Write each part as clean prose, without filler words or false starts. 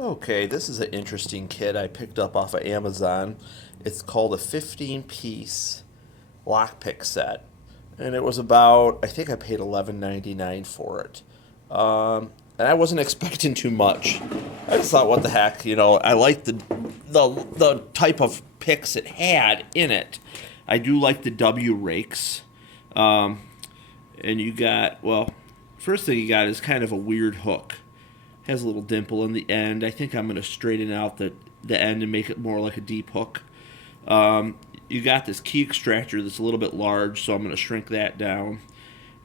Okay, this is an interesting kit I picked up off of Amazon. It's called a 15-piece lockpick set, and it was about, I think I paid $11.99 for it. And I wasn't expecting too much. I just thought, what the heck, I like the type of picks it had in it. I do like the W rakes. Um, and you got, well, first thing you got is kind of a weird hook. Has a little dimple in the end. I think I'm going to straighten out the end and make it more like a deep hook. You got this key extractor that's a little bit large, so I'm going to shrink that down.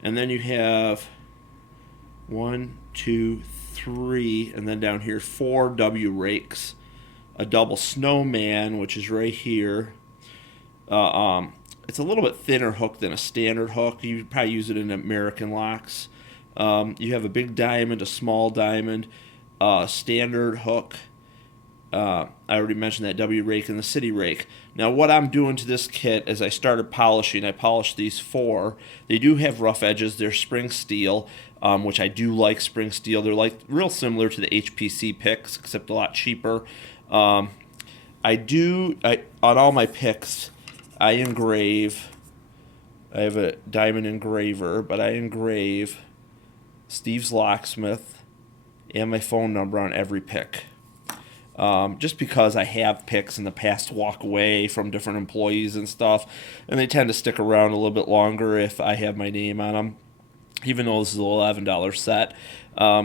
And then you have one, two, three, and then down here four W rakes, a double snowman, which is right here. It's a little bit thinner hook than a standard hook. You probably use it in American locks. You have a big diamond, a small diamond, standard hook. I already mentioned that W rake and the city rake. Now, what I'm doing to this kit is I started polishing. I polished these four. They do have rough edges. They're spring steel, which I do like spring steel. They're like real similar to the HPC picks, except a lot cheaper. Um, on all my picks, I engrave. I have a diamond engraver, but I engrave Steve's Locksmith and my phone number on every pick. Just because I have picks in the past walk away from different employees and stuff, and they tend to stick around a little bit longer if I have my name on them, even though this is an $11 set.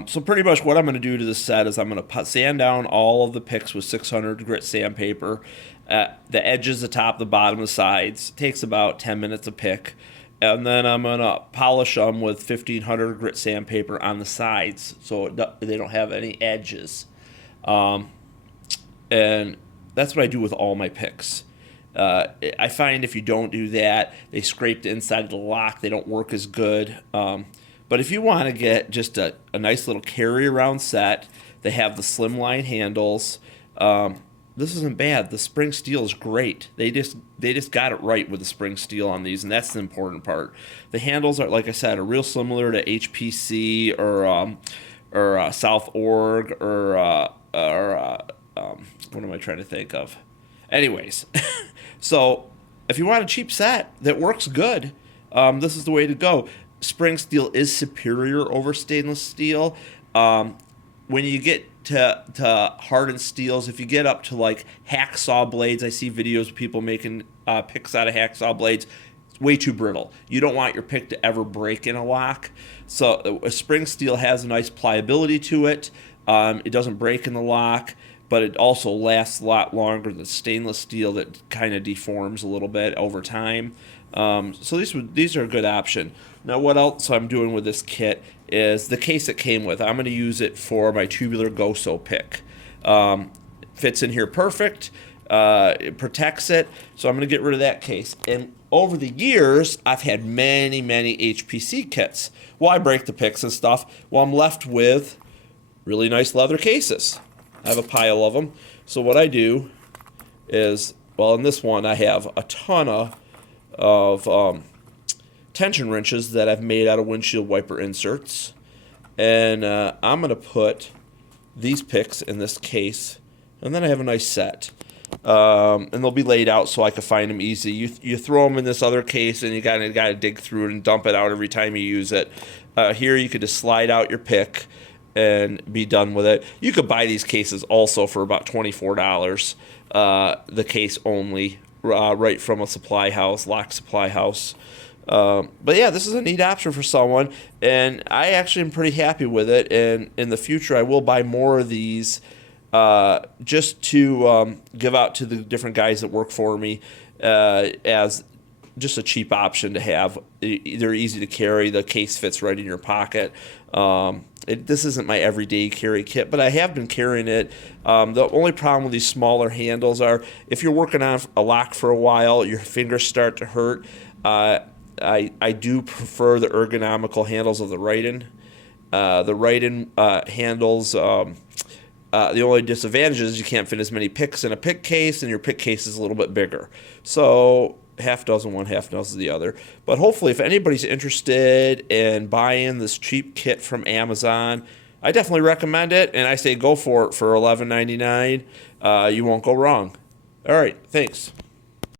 So pretty much what I'm going to do to this set is I'm going to sand down all of the picks with 600 grit sandpaper. The edges, the top, the bottom, the sides. It takes about 10 minutes a pick. And then I'm going to polish them with 1500 grit sandpaper on the sides so they don't have any edges. Um, and that's what I do with all my picks. I find if you don't do that, they scrape the inside of the lock. They don't work as good. But if you want to get just a nice little carry around set, they have the slimline handles. This isn't bad. The spring steel is great. They just got it right with the spring steel on these, and that's the important part. The handles are, like I said, are real similar to HPC or South Org or what am I trying to think of? Anyways, so if you want a cheap set that works good, this is the way to go. Spring steel is superior over stainless steel. When you get to hardened steels, if you get up to like hacksaw blades, I see videos of people making picks out of hacksaw blades. It's way too brittle. You don't want your pick to ever break in a lock. So a spring steel has a nice pliability to it. It doesn't break in the lock, but it also lasts a lot longer than stainless steel that kind of deforms a little bit over time. So these are a good option. Now, what else I'm doing with this kit is the case it came with. I'm going to use it for my tubular Goso pick. Fits in here perfect. It protects it, so I'm going to get rid of that case. And over the years, I've had many, many HPC kits. Well, I break the picks and stuff. Well, I'm left with really nice leather cases. I have a pile of them. So what I do is, well, in this one, I have a ton of tension wrenches that I've made out of windshield wiper inserts. And I'm going to put these picks in this case. And then I have a nice set. And they'll be laid out so I can find them easy. You throw them in this other case, and you got to dig through it and dump it out every time you use it. Here you could just slide out your pick and be done with it. You could buy these cases also for about $24. The case only, right from a supply house, lock supply house. But yeah, this is a neat option for someone, and I actually am pretty happy with it. And in the future, I will buy more of these just to give out to the different guys that work for me as just a cheap option to have. They're easy to carry. The case fits right in your pocket. This isn't my everyday carry kit, but I have been carrying it. The only problem with these smaller handles are if you're working on a lock for a while, your fingers start to hurt. I do prefer the ergonomical handles of the Riten. The Riten handles, the only disadvantage is you can't fit as many picks in a pick case, and your pick case is a little bit bigger. So half dozen one, half dozen the other. But hopefully, if anybody's interested in buying this cheap kit from Amazon, I definitely recommend it, and I say go for it for $11.99. You won't go wrong. All right, thanks.